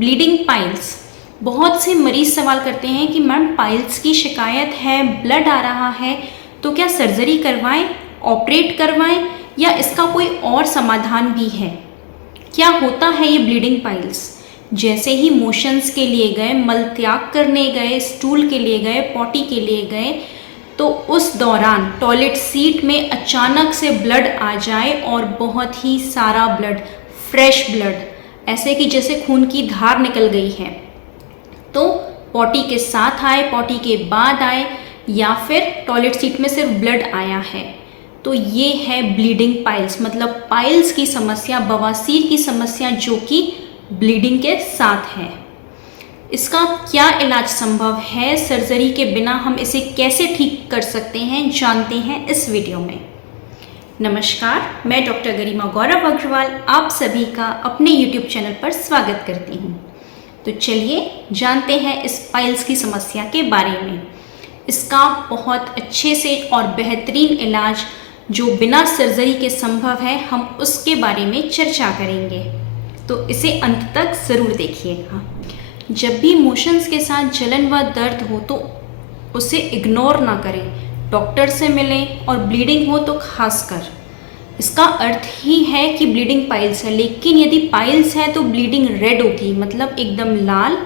Bleeding piles. बहुत से मरीज सवाल करते हैं कि मैम पाइल्स की शिकायत है, ब्लड आ रहा है, तो क्या सर्जरी करवाएं, ऑपरेट करवाएं या इसका कोई और समाधान भी है? क्या होता है ये ब्लीडिंग पाइल्स? जैसे ही मोशंस के लिए गए, मल त्याग करने गए, स्टूल के लिए गए, पॉटी के लिए गए, तो उस दौरान टॉयलेट सीट में अचानक से ब्लड आ जाए और बहुत ही सारा ब्लड, फ्रेश ब्लड, ऐसे कि जैसे खून की धार निकल गई है, तो पॉटी के साथ आए, पॉटी के बाद आए, या फिर टॉयलेट सीट में सिर्फ ब्लड आया है, तो ये है ब्लीडिंग पाइल्स। मतलब पाइल्स की समस्या, बवासीर की समस्या जो कि ब्लीडिंग के साथ है। इसका क्या इलाज संभव है? सर्जरी के बिना हम इसे कैसे ठीक कर सकते हैं, जानते हैं इस वीडियो में। नमस्कार, मैं डॉक्टर गरिमा गौरव अग्रवाल आप सभी का अपने YouTube चैनल पर स्वागत करती हूँ। तो चलिए जानते हैं इस पाइल्स की समस्या के बारे में। इसका बहुत अच्छे से और बेहतरीन इलाज जो बिना सर्जरी के संभव है, हम उसके बारे में चर्चा करेंगे, तो इसे अंत तक ज़रूर देखिएगा। जब भी मोशंस के साथ जलन व दर्द हो तो उसे इग्नोर ना करें, डॉक्टर से मिलें, और ब्लीडिंग हो तो खासकर। इसका अर्थ ही है कि ब्लीडिंग पाइल्स है, लेकिन यदि पाइल्स है तो ब्लीडिंग रेड होगी, मतलब एकदम लाल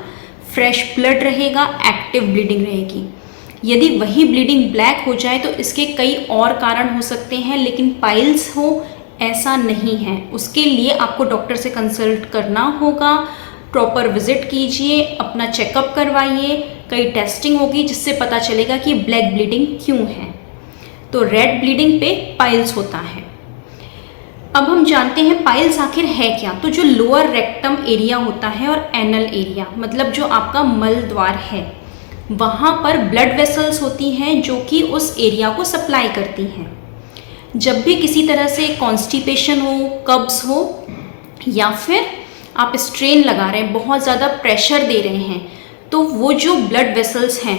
फ्रेश ब्लड रहेगा, एक्टिव ब्लीडिंग रहेगी। यदि वही ब्लीडिंग ब्लैक हो जाए तो इसके कई और कारण हो सकते हैं, लेकिन पाइल्स हो ऐसा नहीं है। उसके लिए आपको डॉक्टर से कंसल्ट करना होगा, प्रॉपर विजिट कीजिए, अपना चेकअप करवाइए, कई टेस्टिंग होगी जिससे पता चलेगा कि ब्लैक ब्लीडिंग क्यों है। तो रेड ब्लीडिंग पे पाइल्स होता है। अब हम जानते हैं पाइल्स आखिर है क्या। तो जो लोअर रेक्टम एरिया होता है और एनल एरिया, मतलब जो आपका मल द्वार है, वहाँ पर ब्लड वेसल्स होती हैं जो कि उस एरिया को सप्लाई करती हैं। जब भी किसी तरह से कॉन्स्टिपेशन हो, कब्ज हो, या फिर आप स्ट्रेन लगा रहे हैं, बहुत ज़्यादा प्रेशर दे रहे हैं, तो वो जो ब्लड वेसल्स हैं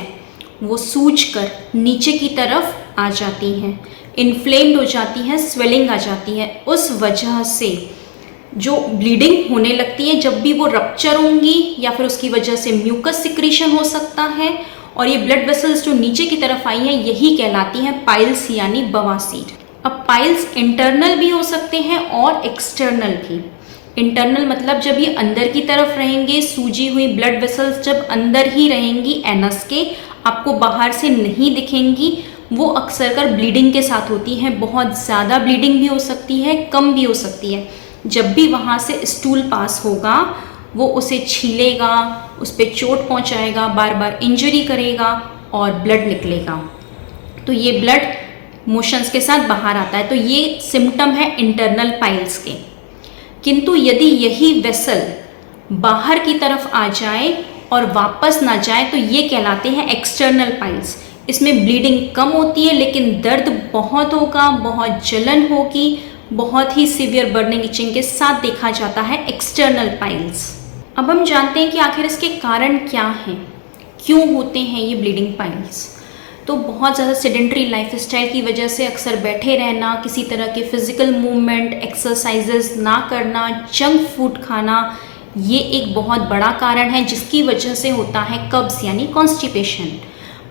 वो सूज कर नीचे की तरफ आ जाती हैं, इन्फ्लेम्ड हो जाती हैं, स्वेलिंग आ जाती है। उस वजह से जो ब्लीडिंग होने लगती है, जब भी वो रप्चर होंगी या फिर उसकी वजह से म्यूकस सिक्रीशन हो सकता है, और ये ब्लड वेसल्स जो नीचे की तरफ आई हैं यही कहलाती हैं पाइल्स यानी बवासीर। अब पाइल्स इंटरनल भी हो सकते हैं और एक्सटर्नल भी। इंटरनल मतलब जब ये अंदर की तरफ रहेंगे, सूजी हुई ब्लड वेसल्स जब अंदर ही रहेंगी एनस के, आपको बाहर से नहीं दिखेंगी, वो अक्सर कर ब्लीडिंग के साथ होती हैं। बहुत ज़्यादा ब्लीडिंग भी हो सकती है, कम भी हो सकती है। जब भी वहाँ से स्टूल पास होगा वो उसे छीलेगा, उस पर चोट पहुँचाएगा, बार बार इंजरी करेगा और ब्लड निकलेगा। तो ये ब्लड मोशंस के साथ बाहर आता है। तो ये सिम्टम है इंटरनल पाइल्स के। किंतु यदि यही वेसल बाहर की तरफ आ जाए और वापस ना जाए तो ये कहलाते हैं एक्सटर्नल पाइल्स। इसमें ब्लीडिंग कम होती है लेकिन दर्द बहुत होगा, बहुत जलन होगी, बहुत ही सीवियर बर्निंग इचिंग के साथ देखा जाता है एक्सटर्नल पाइल्स। अब हम जानते हैं कि आखिर इसके कारण क्या हैं, क्यों होते हैं ये ब्लीडिंग पाइल्स। तो बहुत ज़्यादा सेडेंट्री लाइफस्टाइल की वजह से अक्सर बैठे रहना, किसी तरह के फिजिकल मूवमेंट, एक्सरसाइजेस ना करना, जंक फूड खाना, ये एक बहुत बड़ा कारण है जिसकी वजह से होता है कब्ज यानी कॉन्स्टिपेशन।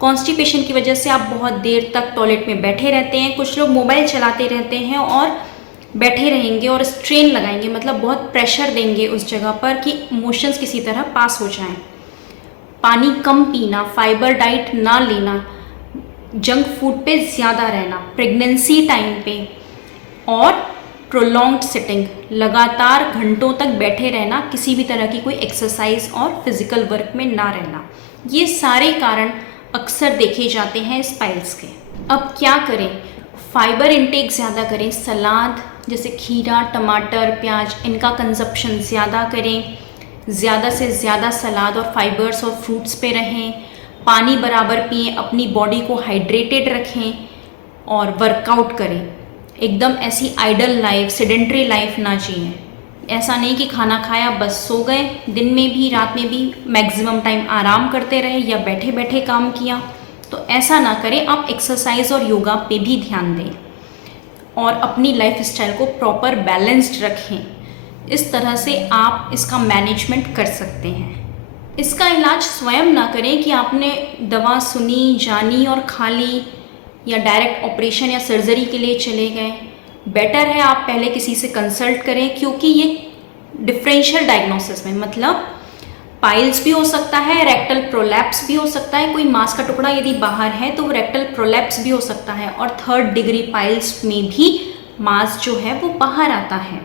कॉन्स्टिपेशन की वजह से आप बहुत देर तक टॉयलेट में बैठे रहते हैं। कुछ लोग मोबाइल चलाते रहते हैं और बैठे रहेंगे और स्ट्रेन लगाएंगे, मतलब बहुत प्रेशर देंगे उस जगह पर कि मोशंस किसी तरह पास हो जाएं। पानी कम पीना, फाइबर डाइट ना लेना, जंक फूड पे ज़्यादा रहना प्रेगनेंसी टाइम पे, और प्रोलॉन्ग्ड सिटिंग, लगातार घंटों तक बैठे रहना, किसी भी तरह की कोई एक्सरसाइज और फिजिकल वर्क में ना रहना, ये सारे कारण अक्सर देखे जाते हैं इस पाइल्स के। अब क्या करें? फाइबर इंटेक ज़्यादा करें, सलाद जैसे खीरा, टमाटर, प्याज, इनका कंजप्शन ज़्यादा करें, ज़्यादा से ज़्यादा सलाद और फाइबर्स और फ्रूट्स पे रहें, पानी बराबर पिएं, अपनी बॉडी को हाइड्रेटेड रखें और वर्कआउट करें। एकदम ऐसी आइडल लाइफ, सेडेंट्री लाइफ ना जिएं। ऐसा नहीं कि खाना खाया बस सो गए, दिन में भी रात में भी मैक्सिमम टाइम आराम करते रहे या बैठे बैठे काम किया, तो ऐसा ना करें। आप एक्सरसाइज और योगा पे भी ध्यान दें और अपनी लाइफ स्टाइल को प्रॉपर बैलेंस्ड रखें। इस तरह से आप इसका मैनेजमेंट कर सकते हैं। इसका इलाज स्वयं ना करें कि आपने दवा सुनी, जानी और खा ली, या डायरेक्ट ऑपरेशन या सर्जरी के लिए चले गए। बेटर है आप पहले किसी से कंसल्ट करें, क्योंकि ये डिफरेंशियल डायग्नोसिस में, मतलब पाइल्स भी हो सकता है, रेक्टल प्रोलैप्स भी हो सकता है, कोई मांस का टुकड़ा यदि बाहर है तो रेक्टल प्रोलैप्स भी हो सकता है, और 3rd डिग्री पाइल्स में भी मांस जो है वो बाहर आता है।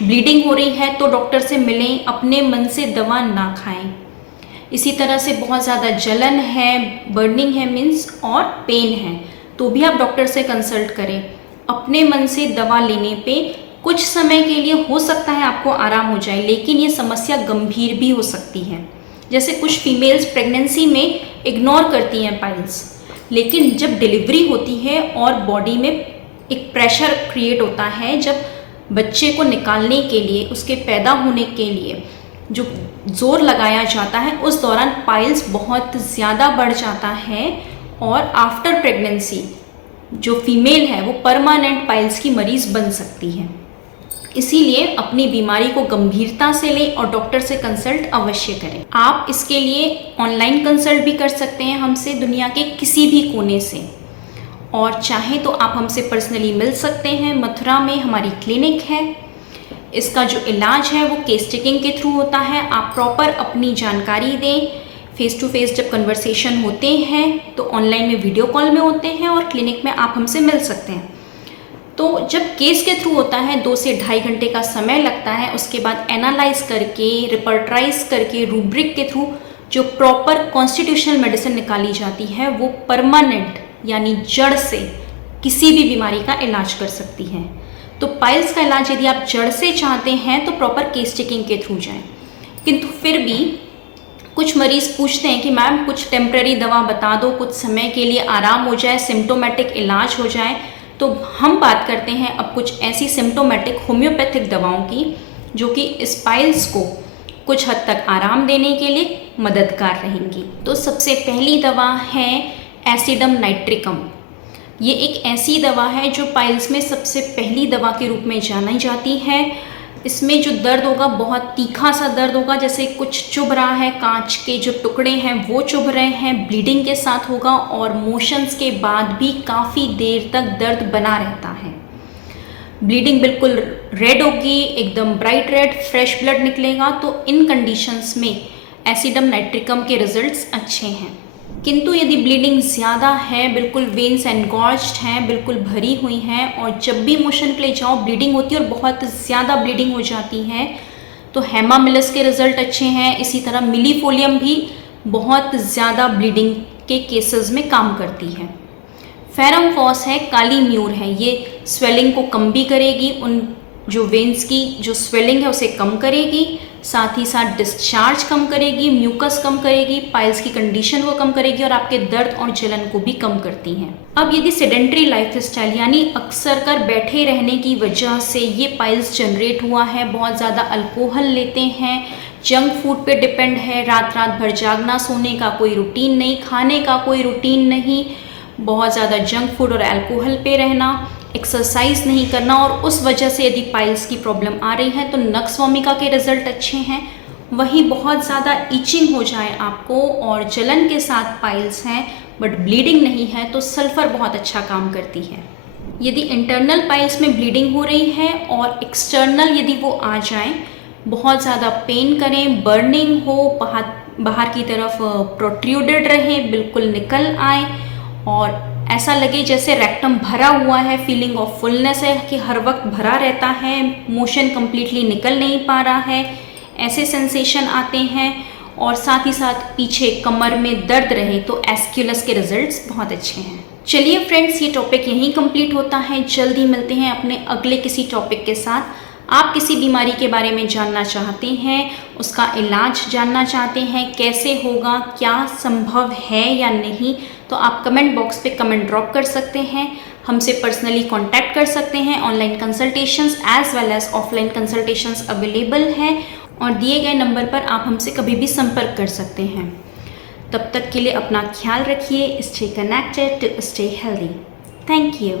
ब्लीडिंग हो रही है तो डॉक्टर से मिलें, अपने मन से दवा ना खाएं। इसी तरह से बहुत ज़्यादा जलन है, बर्निंग है मीन्स, और पेन है, तो भी आप डॉक्टर से कंसल्ट करें। अपने मन से दवा लेने पे कुछ समय के लिए हो सकता है आपको आराम हो जाए, लेकिन ये समस्या गंभीर भी हो सकती है। जैसे कुछ फीमेल्स प्रेगनेंसी में इग्नोर करती हैं पाइल्स, लेकिन जब डिलीवरी होती है और बॉडी में एक प्रेशर क्रिएट होता है, जब बच्चे को निकालने के लिए, उसके पैदा होने के लिए जो जोर लगाया जाता है, उस दौरान पाइल्स बहुत ज़्यादा बढ़ जाता है, और आफ्टर प्रेगनेंसी जो फीमेल है वो परमानेंट पाइल्स की मरीज़ बन सकती है। इसीलिए अपनी बीमारी को गंभीरता से लें और डॉक्टर से कंसल्ट अवश्य करें। आप इसके लिए ऑनलाइन कंसल्ट भी कर सकते हैं हमसे, दुनिया के किसी भी कोने से, और चाहें तो आप हमसे पर्सनली मिल सकते हैं। मथुरा में हमारी क्लिनिक है। इसका जो इलाज है वो केस चेकिंग के थ्रू होता है। आप प्रॉपर अपनी जानकारी दें। फेस टू फेस जब कन्वर्सेशन होते हैं तो ऑनलाइन में वीडियो कॉल में होते हैं, और क्लिनिक में आप हमसे मिल सकते हैं। तो जब केस के थ्रू होता है 2 से ढाई घंटे का समय लगता है। उसके बाद एनालाइज करके, रिपर्टराइज करके, रूब्रिक के थ्रू जो प्रॉपर कॉन्स्टिट्यूशनल मेडिसिन निकाली जाती है, वो परमानेंट यानी जड़ से किसी भी बीमारी का इलाज कर सकती है। तो पाइल्स का इलाज यदि आप जड़ से चाहते हैं तो प्रॉपर केस चेकिंग के थ्रू जाएं। किंतु फिर भी कुछ मरीज़ पूछते हैं कि मैम कुछ टेम्पररी दवा बता दो, कुछ समय के लिए आराम हो जाए, सिम्टोमेटिक इलाज हो जाए। तो हम बात करते हैं अब कुछ ऐसी सिम्टोमेटिक होम्योपैथिक दवाओं की जो कि इस पाइल्स को कुछ हद तक आराम देने के लिए मददगार रहेंगी। तो सबसे पहली दवा है एसिडम नाइट्रिकम। ये एक ऐसी दवा है जो पाइल्स में सबसे पहली दवा के रूप में जानी जाती है। इसमें जो दर्द होगा बहुत तीखा सा दर्द होगा, जैसे कुछ चुभ रहा है, कांच के जो टुकड़े हैं वो चुभ रहे हैं, ब्लीडिंग के साथ होगा, और मोशंस के बाद भी काफ़ी देर तक दर्द बना रहता है। ब्लीडिंग बिल्कुल रेड होगी, एकदम ब्राइट रेड, फ्रेश ब्लड निकलेगा। तो इन कंडीशंस में एसिडम नाइट्रिकम के रिजल्ट्स अच्छे हैं। किंतु यदि ब्लीडिंग ज़्यादा है, बिल्कुल वेन्स एनगॉर्ज्ड हैं, बिल्कुल भरी हुई हैं, और जब भी मोशन के लिए जाओ ब्लीडिंग होती है और बहुत ज़्यादा ब्लीडिंग हो जाती है, तो हेमामिलस के रिज़ल्ट अच्छे हैं। इसी तरह मिलीफोलियम भी बहुत ज़्यादा ब्लीडिंग के केसेस में काम करती है। फेरम फॉस है, काली म्यूर है, ये स्वेलिंग को कम भी करेगी, उन जो वेन्स की जो स्वेलिंग है उसे कम करेगी, साथ ही साथ डिस्चार्ज कम करेगी, म्यूकस कम करेगी, पाइल्स की कंडीशन को कम करेगी, और आपके दर्द और जलन को भी कम करती हैं। अब यदि सेडेंट्री लाइफस्टाइल यानी अक्सर कर बैठे रहने की वजह से ये पाइल्स जनरेट हुआ है, बहुत ज़्यादा अल्कोहल लेते हैं, जंक फूड पे डिपेंड है, रात रात भर जागना, सोने का कोई रूटीन नहीं, खाने का कोई रूटीन नहीं, बहुत ज़्यादा जंक फूड और अल्कोहल पे रहना, एक्सरसाइज नहीं करना, और उस वजह से यदि पाइल्स की प्रॉब्लम आ रही है तो नक्स वोमिका के रिजल्ट अच्छे हैं। वहीं बहुत ज़्यादा ईचिंग हो जाए आपको और जलन के साथ पाइल्स हैं बट ब्लीडिंग नहीं है तो सल्फ़र बहुत अच्छा काम करती है। यदि इंटरनल पाइल्स में ब्लीडिंग हो रही है और एक्सटर्नल यदि वो आ जाए, बहुत ज़्यादा पेन करें, बर्निंग हो, बाहर की तरफ प्रोट्रूडेड रहे, बिल्कुल निकल आए, और ऐसा लगे जैसे रेक्टम भरा हुआ है, फीलिंग ऑफ फुलनेस है कि हर वक्त भरा रहता है, मोशन कम्प्लीटली निकल नहीं पा रहा है, ऐसे सेंसेशन आते हैं, और साथ ही साथ पीछे कमर में दर्द रहे तो एस्क्यूलस के रिजल्ट्स बहुत अच्छे हैं। चलिए फ्रेंड्स, ये टॉपिक यहीं कंप्लीट होता है। जल्दी मिलते हैं अपने अगले किसी टॉपिक के साथ। आप किसी बीमारी के बारे में जानना चाहते हैं, उसका इलाज जानना चाहते हैं, कैसे होगा, क्या संभव है या नहीं, तो आप कमेंट बॉक्स पे कमेंट ड्रॉप कर सकते हैं, हमसे पर्सनली कांटेक्ट कर सकते हैं। Online consultations as well as offline consultations available हैं, और दिए गए नंबर पर आप हमसे कभी भी संपर्क कर सकते हैं। तब तक के लिए अपना ख्याल रखिए। Stay connected to stay healthy. Thank you.